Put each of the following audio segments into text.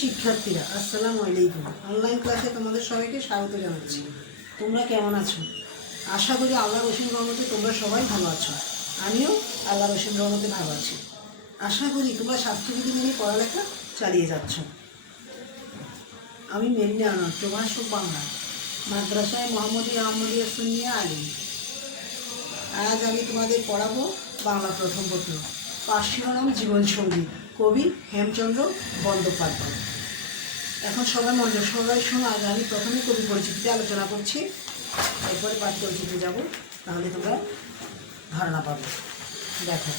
শিক্ষার্থীরা আসসালামু আলাইকুম। অনলাইন ক্লাসে তোমাদের সবাইকে স্বাগত জানাচ্ছি। তোমরা কেমন আছো? আশা করি আল্লাহর অসীম রহমতে তোমরা সবাই ভালো আছো। আমিও আল্লাহর অসীম রহমতে ভালো আছি। আশা করি তোমরা স্বাস্থ্যবিধি মেনে পড়ালেখা চালিয়ে যাচ্ছ। আমি মেরিনা আনন্দ, প্রভাষক বাংলা, মাদ্রাসায় মোহাম্মদিয়া আহমদিয়া সুন্নিয়া আলিম। আজ আমি তোমাদের পড়াবো বাংলা প্রথম পত্র, পাঠ শিরোনাম জীবনসঙ্গী, কবি হেমচন্দ্র বন্দ্যোপাধ্যায়। এখন সবাই মনোযোগ সহকারে শোনো। আজ আমি প্রথমে কবি পরিচিতিতে আলোচনা করছি, এরপরে পাঠ পরিচিতি যাব, তাহলে তোমরা ধারণা পাবে। দেখো,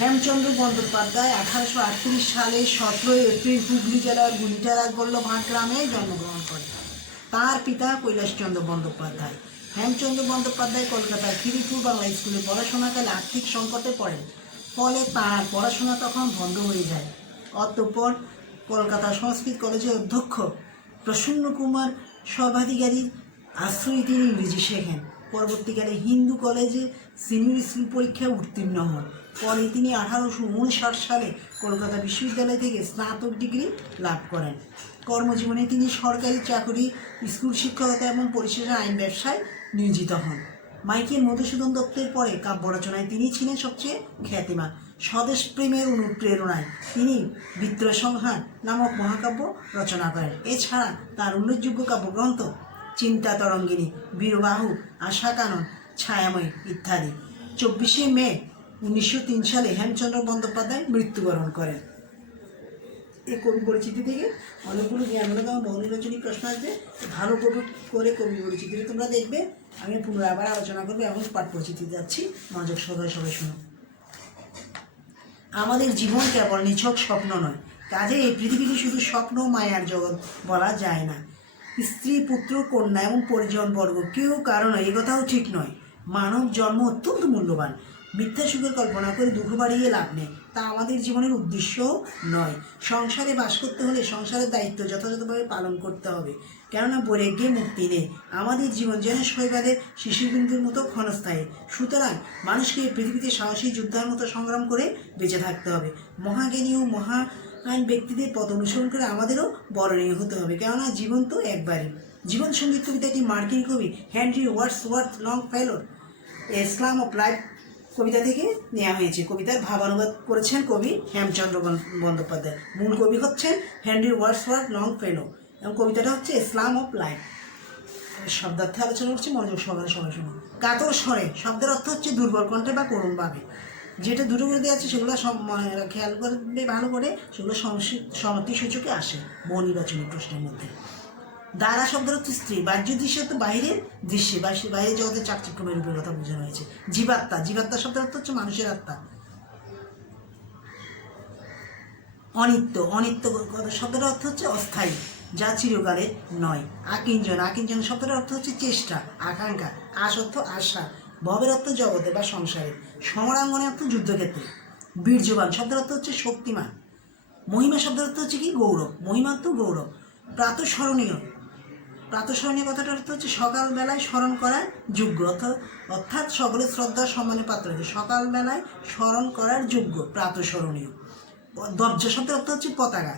হেমচন্দ্র বন্দ্যোপাধ্যায় 1838 সালে 17 এপ্রিল হুগলি জেলার গুলিটারাজ বল্লভাট গ্রামে জন্মগ্রহণ করেন। তার পিতা কৈলাসচন্দ্র বন্দ্যোপাধ্যায়। হেমচন্দ্র বন্দ্যোপাধ্যায় কলকাতার খিদিরপুর বাংলা স্কুলে পড়াশোনাকালে আর্থিক সংকটে পড়েন, ফলে তার পড়াশোনা তখন বন্ধ হয়ে যায়। অতঃপর কলকাতা সংস্কৃত কলেজের অধ্যক্ষ প্রসন্ন কুমার সর্বাধিকারীর আশ্রয়ে তিনি ইংরেজি শেখেন। পরবর্তীকালে হিন্দু কলেজে সিনিয়র স্কুল পরীক্ষায় উত্তীর্ণ হন। পরে তিনি 1859 সালে কলকাতা বিশ্ববিদ্যালয় থেকে স্নাতক ডিগ্রি লাভ করেন। কর্মজীবনে তিনি সরকারি চাকরি, স্কুল শিক্ষকতা এবং পরিশেষে আইন ব্যবসায় নিয়োজিত হন। মাইকেল মধুসূদন দত্তের পরে কাব্য রচনায় তিনি ছিলেন সবচেয়ে খ্যাতিমান। স্বদেশ প্রেমের অনুপ্রেরণায় তিনি বিদ্রোহসংহার নামক মহাকাব্য রচনা করেন। এছাড়া তার উল্লেখযোগ্য কাব্যগ্রন্থ চিন্তা তরঙ্গিনী, বীরবাহু, আশা কানন, ছায়াময়ী ইত্যাদি। 24শে মে 1903 সালে হেমচন্দ্র বন্দ্যোপাধ্যায় মৃত্যুবরণ করেন। এই কবি পরিচিতি থেকে অনেকগুলো জ্ঞানমূলক এবং বহুনির্বাচনী প্রশ্ন আসবে। ভালো করে কবি পরিচিতিটা তোমরা দেখবে। আমি পুনরায় আবার আলোচনা করবো, এখন পাঠ পরিচিতি যাচ্ছি, মনোযোগ সবাই শোনো। আমাদের জীবন কেবল নিছক স্বপ্ন নয়, কাজে এই পৃথিবীতে শুধু স্বপ্ন মায়ার জগৎ বলা যায় না। স্ত্রী, পুত্র, কন্যা এবং পরিজনবর্গ কেউ কারণ এ কথাও ঠিক নয়। মানব জন্ম অত্যন্ত মূল্যবান। মিথ্যা সুখের কল্পনা করে দুঃখ বাড়িয়ে লাভ নেই, তা আমাদের জীবনের উদ্দেশ্য নয়। সংসারে বাস করতে হলে সংসারের দায়িত্ব যথাযথভাবে পালন করতে হবে, কেননা বৈরাগ্যে মুক্তি নেই। আমাদের জীবন যেন শৈবালের শিশুবিন্দুর মতো ক্ষণস্থায়ী। সুতরাং মানুষকে এই পৃথিবীতে সাহসী যোদ্ধার মতো সংগ্রাম করে বেঁচে থাকতে হবে। মহাজ্ঞানী ও মহান ব্যক্তিদের পথ অনুসরণ করে আমাদেরও বরণীয় হতে হবে, কেননা জীবন তো একবারই। জীবন সঙ্গীত কবিতাটি মার্কিন কবি হেনরি ওয়ার্ডসওয়ার্থ লংফেলোর এ স্লাম অফ লাইফ কবিতা থেকে নেওয়া হয়েছে। কবিতার ভাবানুবাদ করেছেন কবি হেমচন্দ্র বন্দ্যোপাধ্যায়। মূল কবি হচ্ছেন হেনরি ওয়ার্ডসওয়ার্থ লংফেলো এবং কবিতাটা হচ্ছে স্লাম অফ লাইফ। শব্দার্থে আলোচনা করছি, মনোযোগ সহকারে সবাই শোনো। কাতর স্বরে শব্দের অর্থ হচ্ছে দুর্বল কণ্ঠে বা করুণভাবে। যেটা দুটো করে দেওয়া আছে সেগুলো সব খেয়াল করবে ভালো করে, সেগুলো সমাপ্তি সূচকে আসে বহুনির্বাচনী প্রশ্নের মধ্যে। দ্বারা শব্দের অর্থ স্ত্রী, বাহ্য দৃশ্য তো বাইরের দৃশ্যে, বাইরের জগতের চাকচিক্যময় রূপের কথা বোঝানো হয়েছে। জীবাত্মা, জীবাত্মা শব্দের অর্থ হচ্ছে মানুষের আত্মা। অনিত্য, অনিত্য শব্দের অর্থ হচ্ছে অস্থায়ী, যা চিরকালের নয়। আকিঞ্জন, আকিঞ্জন শব্দের অর্থ হচ্ছে চেষ্টা, আকাঙ্ক্ষা। আশ অর্থ আশা, ভবের অর্থ জগতে বা সংসারে, সমরাঙ্গনে অর্থ যুদ্ধক্ষেত্রে। বীর্যবান শব্দের অর্থ হচ্ছে শক্তিমান। মহিমা শব্দের অর্থ হচ্ছে কি গৌরব, মহিমা অর্থ গৌরব। প্রাতঃস্মরণীয়, প্রাতঃস্মরণীয় কথাটার অর্থ হচ্ছে সকালবেলায় স্মরণ করার যোগ্য, অর্থাৎ সকলের শ্রদ্ধা সম্মানের পাত্র, সকালবেলায় স্মরণ করার যোগ্য, প্রাতঃস্মরণীয়। ধ্বজ শব্দের অর্থ হচ্ছে পতাকা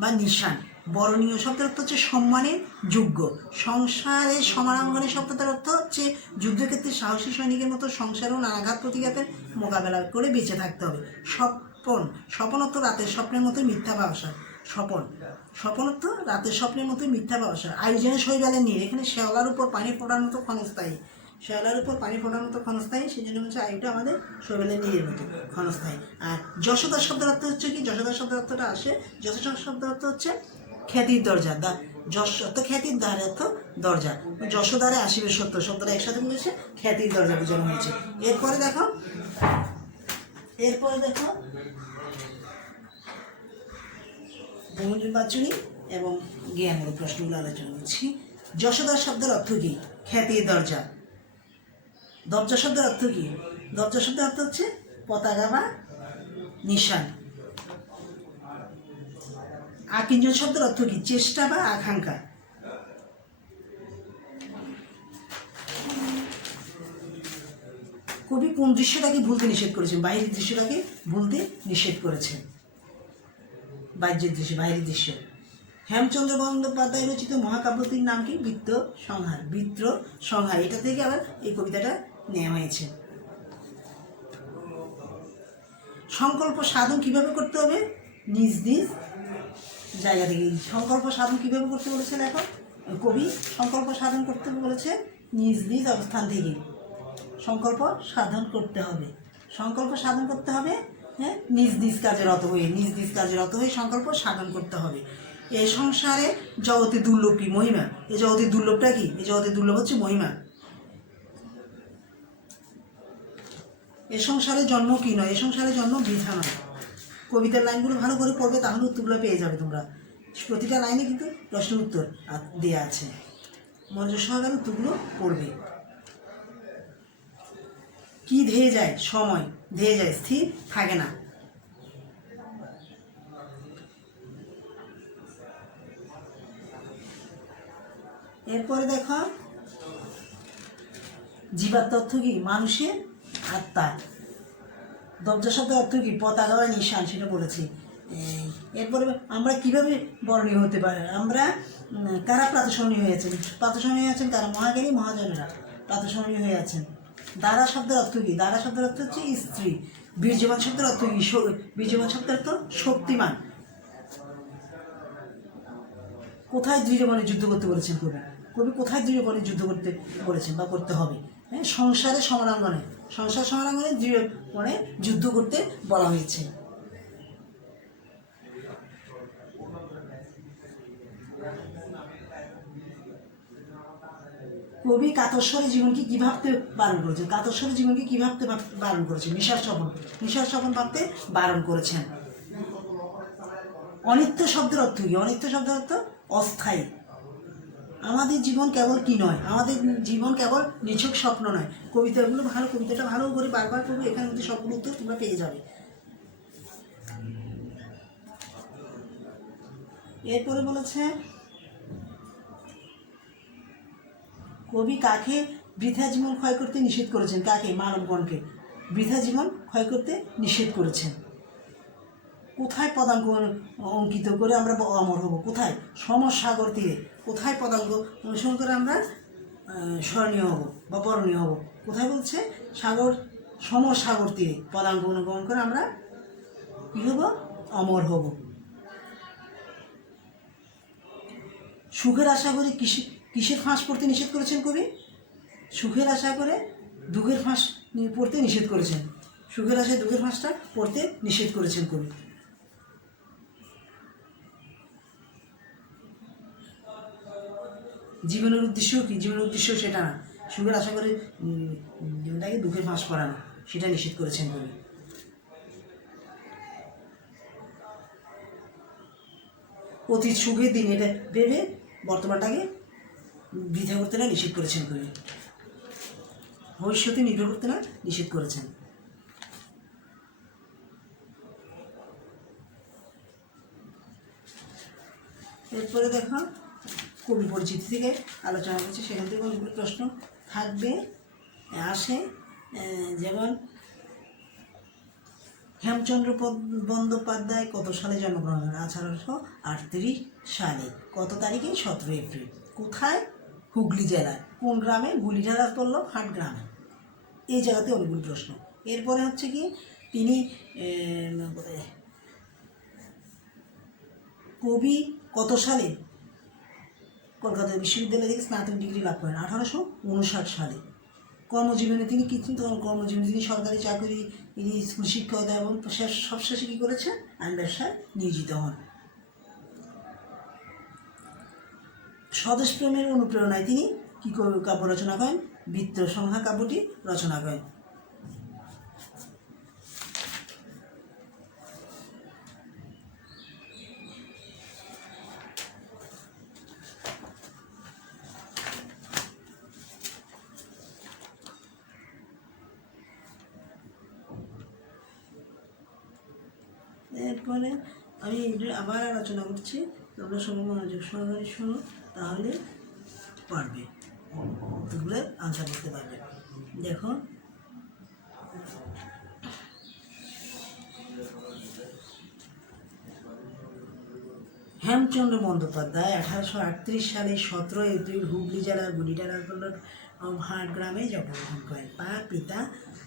বা নিশান। বরণীয় শব্দের অর্থ হচ্ছে সম্মানের যোগ্য। সংসারের সমানাঙ্গনের শব্দটার অর্থ হচ্ছে যুদ্ধক্ষেত্রে সাহসী সৈনিকের মতো সংসারেও নানাঘাত প্রতিঘাতের মোকাবেলা করে বেঁচে থাকতে হবে। স্বপন, স্বপন অর্থ রাতের স্বপ্নের মতোই মিথ্যা ভাষা। স্বপন, স্বপন অর্থ রাতের স্বপ্নের মতোই মিথ্যা ভাষা। আয়োজনে শৈবালের নীর, এখানে শেওলার উপর পানি ফোটার মতো ক্ষণস্থায়ী। শেওলার উপর পানি ফোটার মতো ক্ষণস্থায়ী, সেই জন্য হচ্ছে আয়ুটা আমাদের শৈবালের নীরের মতো ক্ষণস্থায়ী। আর যশোদা শব্দের অর্থ হচ্ছে কি, যশোদা শব্দের অর্থটা আসে, যশোদা শব্দের অর্থ হচ্ছে খ্যাতির দরজা। যশ অর্থ খ্যাতির দ্বার অর্থ দরজা। যশোদারে আসিবে সত্য শব্দটা একসাথে মিলেছে, খ্যাতির দরজা বোঝানো হয়েছে। এরপরে দেখো বহু নির্বাচনী এবং জ্ঞানমূলক প্রশ্নগুলো আলোচনা করছি। যশোদা শব্দের অর্থ কি? খ্যাতির দরজা। দরজা শব্দের অর্থ কি? দরজা শব্দের অর্থ হচ্ছে পতাকা বা নিশান। আকিঞ্জন শব্দের অর্থ কি? চেষ্টা বা আকাঙ্ক্ষা। কবি কোন দৃশ্যটাকে ভুলতে নিষেধ করেছেন? বাইরের দৃশ্যটাকে ভুলতে নিষেধ করেছেন। বাহ্যের দৃশ্য, বাইরের দৃশ্য। হেমচন্দ্র বন্দ্যোপাধ্যায় রচিত মহাকাব্যটির নাম কি? বৃত্র সংহার। বৃত্র সংহার, এটা থেকে আবার এই কবিতাটা নেওয়া হয়েছে। সংকল্প সাধন কিভাবে করতে হবে? নিজ নিজ জায়গা থেকে। সংকল্প সাধন কিভাবে করতে বলেছে? দেখো, কবি সংকল্প সাধন করতে বলেছে নিজ নিজ অবস্থান থেকে। সংকল্প সাধন করতে হবে, সংকল্প সাধন করতে হবে, হ্যাঁ, নিজ নিজ কাজে রত হয়ে, নিজ নিজ কাজে রত হয়ে সংকল্প সাধন করতে হবে। এই সংসারে জগতে দুর্লভ কি? মহিমা। এই জগতের দুর্লভটা কি? এই জগতের দুর্লভ হচ্ছে মহিমা। এ সংসারে জন্ম কি নয়? এ সংসারে জন্ম বৃথা নয়। কবিতার লাইনগুলো ভালো করে পড়বে, তাহলে উত্তরগুলো পেয়ে যাবে তোমরা। প্রতিটা লাইনে কিন্তু প্রশ্নের উত্তর দেওয়া আছে, মনোযোগ সহকারে উত্তরগুলো পড়বে। কি ধেয়ে যায়? সময় ধেয়ে যায়, স্থির থাকে না। এরপরে দেখো, জীবাত্ম অর্থ কি? মানুষের আত্মা। দবজা শব্দের অর্থ কি? পতাকা বা নিশান, সেটা বলেছি। এরপরে আমরা কিভাবে বর্ণীয় হতে পারে? আমরা কারা প্রাতঃস্মরণীয় হয়ে আছেন? প্রাতঃস্মরণীয় হয়ে আছেন কারা? মহাজ্ঞানী মহাজনেরা প্রাতঃস্মরণীয় হয়ে আছেন। দ্বারা শব্দের অর্থ কি? দ্বারা শব্দের অর্থ হচ্ছে স্ত্রী। বীর্যবান শব্দের অর্থ কি? বীর্যবান শব্দের অর্থ শক্তিমান। কোথায় দৃঢ়মনে যুদ্ধ করতে বলেছেন কবি? কবি কোথায় দৃঢ়মনে যুদ্ধ করতে বলেছেন বা করতে হবে? হ্যাঁ, সংসারে সমরাঙ্গনে, সংসার সমরাঙ্গনে দৃঢ়মনে যুদ্ধ করতে বলা হয়েছে। কবি কাতস্বরে জীবনকে কি ভাবতে বারণ করেছেন? কাতস্বরে জীবনকে কি ভাবতে বারণ করেছেন? নিঃশ্বাস স্বপন ভাবতে বারণ করেছেন। অনিত্য শব্দের অর্থ কি? অনিত্য শব্দের অর্থ অস্থায়ী। আমাদের জীবন কেবল কি নয়? আমাদের জীবন কেবল নিছক স্বপ্ন নয়। কবিতাগুলো ভালো, কবিতাটা ভালো করে বারবার করবে, এখানে কিন্তু সবগুলো উত্তর তোমরা পেয়ে যাবে। এরপরে বলেছে, কবি কাকে বৃথা জীবন ক্ষয় করতে নিষেধ করেছেন? কাকে? মানবগণকে বৃথা জীবন ক্ষয় করতে নিষেধ করেছেন। কোথায় পদাঙ্ক অঙ্কিত করে আমরা অমর হব? কোথায়? সমসাগর তীরে। কোথায় পদাঙ্ক অনুসরণ করে আমরা স্মরণীয় হব বা বরণীয় হব? কোথায় বলছে? সমসাগর তীরে পদাঙ্ক অনুগমন করে আমরা কী হব? অমর হব। সুখের আশা করে কিসের ফাঁস পড়তে নিষেধ করেছেন কবি? সুখের আশা করে দুঃখের ফাঁস পড়তে নিষেধ করেছেন। সুখের আশায় দুঃখের ফাঁসটা পড়তে নিষেধ করেছেন কবি। জীবনের উদ্দেশ্য কি? জীবনের উদ্দেশ্য সেটা না, সুখের আশা করে জীবনটাকে দুঃখের ফাঁস করানো, সেটা নিষেধ করেছেন কবি। অতীত সুখের দিন এটা ভেবে বর্তমানটাকে বৃথা করতে না নিষেধ করেছেন কবি। ভবিষ্যতে নির্ভর করতে না নিষেধ করেছেন। এরপরে দেখো, কবি পরিচিতি থেকে আলোচনা করছে, সেখান থেকে অনেকগুলো প্রশ্ন থাকবে, আসে। যেমন, হেমচন্দ্র বন্দ্যোপাধ্যায় কত সালে জন্মগ্রহণ করেন? 1838 সালে। কত তারিখে? 17 এপ্রিল। কোথায়? হুগলি জেলায়। কোন গ্রামে? গুলিঢালার তল্লভ হাট গ্রামে। এই জায়গাতে অনেকগুলো প্রশ্ন। এরপরে হচ্ছে কি, তিনি কবি কত সালে কলকাতা বিশ্ববিদ্যালয় থেকে স্নাতক ডিগ্রি লাভ করেন? 1859 সালে। কর্মজীবনে তিনি কর্মজীবনে তিনি সরকারি চাকরি, তিনি স্কুল শিক্ষকতা এবং সবশেষে কী করেছেন? আইন ব্যবসায় নিয়োজিত হন। স্বদেশপ্রেমের অনুপ্রেরণায় তিনি কী কাব্য রচনা করেন? বৃত্র সংহার কাব্যটি রচনা করেন। এরপরে আমি আবার আলোচনা করছি, তোমরা সবাই মনোযোগ সহকারে শোনো, তাহলে পারবে, তোমরা আনসার করতে পারবে। দেখো, হেমচন্দ্র বন্দ্যোপাধ্যায় 1838 সালে 17 এপ্রিল হুগলি জেলার গুলিডারা ব্লক ভাট গ্রামে জন্মগ্রহণ করেন। তার পিতা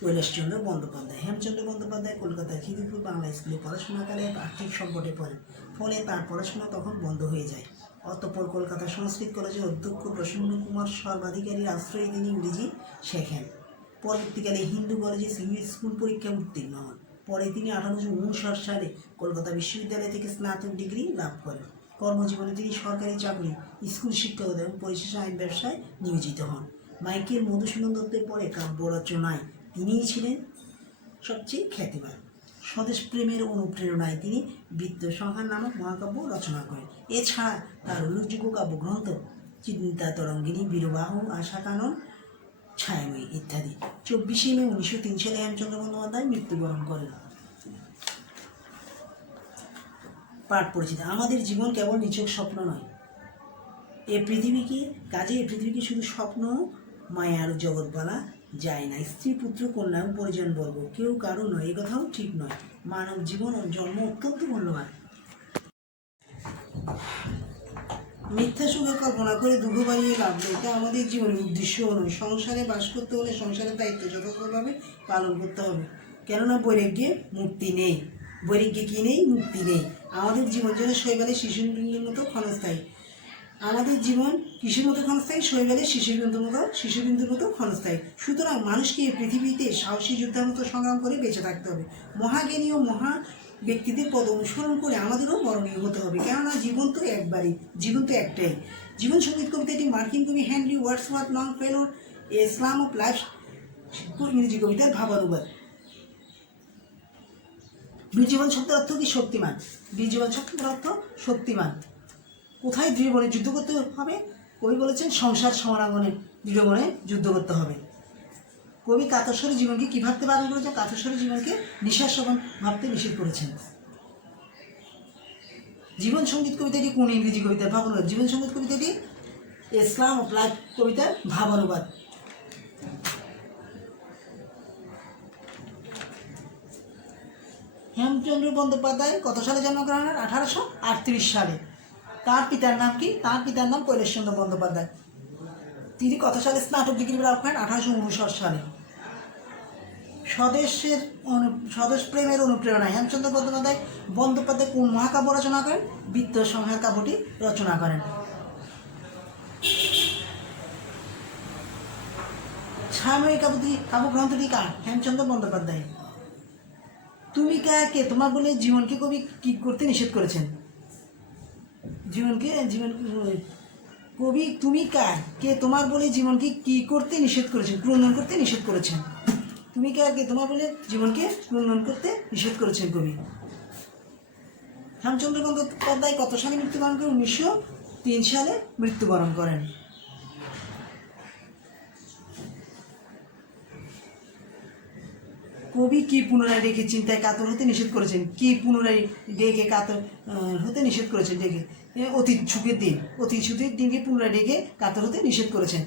কৈলাসচন্দ্র বন্দ্যোপাধ্যায়। হেমচন্দ্র বন্দ্যোপাধ্যায় কলকাতার খিদিরপুর বাংলা স্কুলে পড়াশোনাকালে আর্থিক সংকটে পড়েন, ফলে তার পড়াশোনা তখন বন্ধ হয়ে যায়। অতঃপর কলকাতা সংস্কৃত কলেজের অধ্যক্ষ প্রসন্ন কুমার সর্বাধিকারীর আশ্রয়ে তিনি ইংরেজি শেখেন। পরবর্তীকালে হিন্দু কলেজে সিভিল স্কুল পরীক্ষায় উত্তীর্ণ হন। পরে তিনি 1859 সালে কলকাতা বিশ্ববিদ্যালয় থেকে স্নাতক ডিগ্রি লাভ করেন। কর্মজীবনে তিনি সরকারি চাকরি, স্কুল শিক্ষকতা এবং পরিশেষে আইন ব্যবসায় নিয়োজিত হন। মাইকেল মধুসূদন দত্তের পরে কাব্য রচনায় তিনিই ছিলেন সবচেয়ে খ্যাতিমান। স্বদেশ প্রেমের অনুপ্রেরণায় তিনি বিদ্যাসংহার নামক মহাকাব্য রচনা করেন। এছাড়া তার উল্লেখযোগ্য কাব্যগ্রন্থ চিন্তা তরঙ্গিনী, বীরবাহ, আশাকানন, ছায়াময়ী ইত্যাদি। 24শে মে 1903 সালে হেমচন্দ্র বন্দ্যোপাধ্যায় মৃত্যুবরণ করেন। পাঠ পরিচিতি। আমাদের জীবন কেবল নিছক স্বপ্ন নয়, এ পৃথিবীকে শুধু স্বপ্ন মায়ার জগৎ বলা যায় না। স্ত্রী, পুত্র, কন্যা এবং পরিজনবর্গ কেউ কারো নয়, এ কথাও ঠিক নয়। মানব জীবন ও জন্ম অত্যন্ত মূল্যবান। মিথ্যা সুখে কল্পনা করে দুঃখ বাড়িয়ে লাভ নেই, এটা আমাদের জীবনের উদ্দেশ্যও নয়। সংসারে বাস করতে হলে সংসারের দায়িত্ব যথাযথভাবে পালন করতে হবে, কেননা বৈরাগ্যে মুক্তি নেই। বৈরাগ্যে কি নেই? মুক্তি নেই। আমাদের জীবন যেন শৈবালে শিশুর মতো ক্ষণস্থায়ী। আমাদের জীবন কিসের মতো ক্ষণস্থায়ী? শৈবালে শিশুবিন্দুর মতো ক্ষণস্থায়ী। সুতরাং মানুষকে এই পৃথিবীতে সাহসী যোদ্ধার মতো সংগ্রাম করে বেঁচে থাকতে হবে। মহাজ্ঞানী ও মহা ব্যক্তিদের পদ অনুসরণ করে আমাদেরও বরণীয় হতে হবে, কেননা জীবন তো একবারই, জীবন তো একটাই। জীবন সঙ্গীত কবিতাটি মার্কিন কবি হেনরি ওয়ার্ডসওয়ার্থ লংফেলোর এ স্লাম অফ লাইফ ইংরেজি কবিতার ভাবানুবাদ। বীরজীবন শব্দের অর্থ কি? শক্তিমান। বীরজীবন শব্দের অর্থ শক্তিমান। কোথায় দৃঢ় মনে যুদ্ধ করতে হবে? কবি বলেছেন সংসার সমরাঙ্গনে দৃঢ় মনে যুদ্ধ করতে হবে। কবি কাতস্বরে জীবনকে কী ভাবতে বারণ করেছেন? কাতস্বরে জীবনকে নিঃশ্বাসবন ভাবতে নিষেধ করেছেন। জীবন সঙ্গীত কবিতাটি কোন ইংরেজি কবিতার ভাবানুবাদ? জীবন সঙ্গীত কবিতাটি ইসলাম অফ লাইফ কবিতার ভাবানুবাদ। হেমচন্দ্র বন্দ্যোপাধ্যায় কত সালে জন্মগ্রহণ করেন? 1838 সালে। তার পিতার নাম কি? তার পিতার নাম কৈলাসচন্দ্র বন্দ্যোপাধ্যায়। তিনি কত সালে স্নাতক ডিগ্রি লাভ করেন? 1859 সালে। স্বদেশ প্রেমের অনুপ্রেরণায় হেমচন্দ্র বন্দ্যোপাধ্যায় কোন মহাকাব্য রচনা করেন? বিদ্যাসংহার কাব্যটি রচনা করেন। ছায়াময়ী কাব্যগ্রন্থটি কার? হেমচন্দ্র বন্দ্যোপাধ্যায়। তুমি কে তোমার বলে জীবনকে কবি কি করতে নিষেধ করেছেন? কবি তুমি কে তোমার বলে জীবনকে কি করতে নিষেধ করেছেন? ক্রন্দন করতে নিষেধ করেছেন। তুমি কে তোমার বলে জীবনকে ক্রন্দন করতে নিষেধ করেছেন কবি। হেমচন্দ্র বন্দ্যোপাধ্যায় কত সালে মৃত্যুবরণ করেন? 1903 সালে মৃত্যুবরণ করেন। কবি কি পুনরায় ডেকে চিন্তায় কাতর হতে নিষেধ করেছেন? কি পুনরায় ডেকে কাতর হতে নিষেধ করেছেন? ডেকে অতীত সুখের দিনকে পুনরায় ডেকে কাতর হতে নিষেধ করেছেন।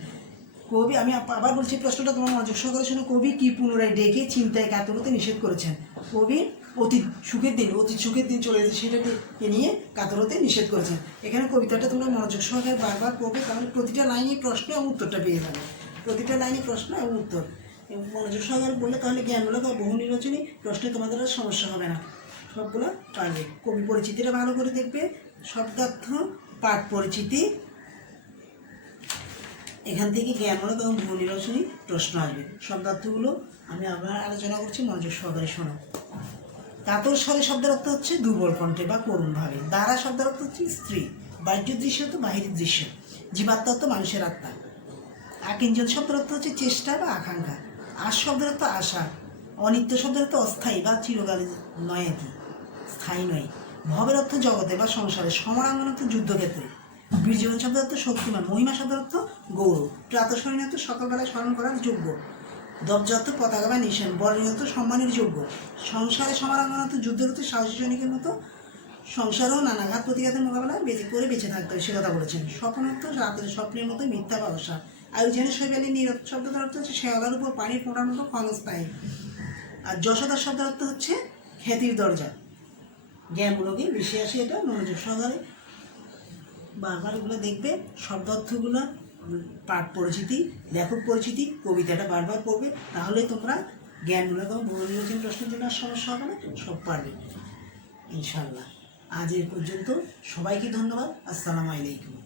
কবি, আমি আবার বলছি প্রশ্নটা তোমার মনোযোগ সহকারে শোনো। কবি কি পুনরায় ডেকে চিন্তায় কাতর হতে নিষেধ করেছেন? কবি অতীত সুখের দিন চলে গেছে সেটাকে নিয়ে কাতর হতে নিষেধ করেছেন। এখানে কবিতাটা তোমরা মনোযোগ সহকারে বারবার পড়বে, তাহলে প্রতিটা লাইনে প্রশ্ন এবং উত্তরটা পেয়ে যাবে। প্রতিটা লাইনে প্রশ্ন এবং উত্তর মনোযোগ সহকারে বললে তাহলে জ্ঞানমূলক বা বহু নির্বাচনী প্রশ্নে তোমাদের আর সমস্যা হবে না, সবগুলো পারবে। কবি পরিচিতিটা ভালো করে দেখবে। শব্দার্থ, পাঠ পরিচিতি, এখান থেকে জ্ঞানমূলক এবং বহু নির্বাচনী প্রশ্ন আসবে। শব্দার্থগুলো আমি আবার আলোচনা করছি, মনোযোগ সহকারে শোনো। কাতর স্বরে শব্দের অর্থ হচ্ছে দুর্বল কণ্ঠে বা করুণভাবে। দ্বারা শব্দের অর্থ হচ্ছে স্ত্রী। বাহ্য দৃশ্য তো বাহিরের দৃশ্য। জীবাত্মা তো মানুষের আত্মা। আকিঞ্জন শব্দের অর্থ হচ্ছে চেষ্টা বা আকাঙ্ক্ষা। আশ শব্দের অর্থ আশা। অনিত্য শব্দের অর্থ অস্থায়ী বা চিরকালীন নয়, এটি স্থায়ী নয়। ভবের অর্থ জগতে বা সংসারে। সমরাঙ্গন অর্থ যুদ্ধক্ষেত্রে। বীরজীবন শব্দের অর্থ শক্তিমান। মহিমা শব্দের অর্থ গৌরব। প্রাতঃস্মরণ অর্থ সকালবেলায় স্মরণ করার যোগ্য। দব্জ অর্থ পতাকা বা নিশান। বরণীয় অর্থ সম্মানের যোগ্য। সংসারে সমরাঙ্গন অর্থ যুদ্ধের অর্থ সাহসী সৈনিকের মতো সংসারও নানাঘাত প্রতিঘাতের মোকাবেলা বেঁচে থাকতে হবে, সে কথা বলেছেন। স্বপ্ন অর্থ রাতের স্বপ্নের মতো মিথ্যা ভরসা। আয়োজনের শৈবালী নীরব শব্দের অর্থ হচ্ছে শেওলার উপর পানির ফোঁটার মতো ক্ষণস্থায়ী। আর যশোদার শব্দের অর্থ হচ্ছে খ্যাতির দরজা। জ্ঞানমূলকই বেশি আসে, এটা মনোযোগ সহকারে বারবার এগুলো দেখবে, শব্দ অর্থগুলো, পাঠ পরিচিতি, লেখক পরিচিতি, কবিতাটা বারবার পড়বে, তাহলে তোমরা জ্ঞানগুলো তোমার বহু নির্বাচন প্রশ্নের জন্য আর সমস্যা হবে না, সব পারবে ইনশাল্লাহ। আজ এ পর্যন্ত, সবাইকে ধন্যবাদ। আসসালামু আলাইকুম।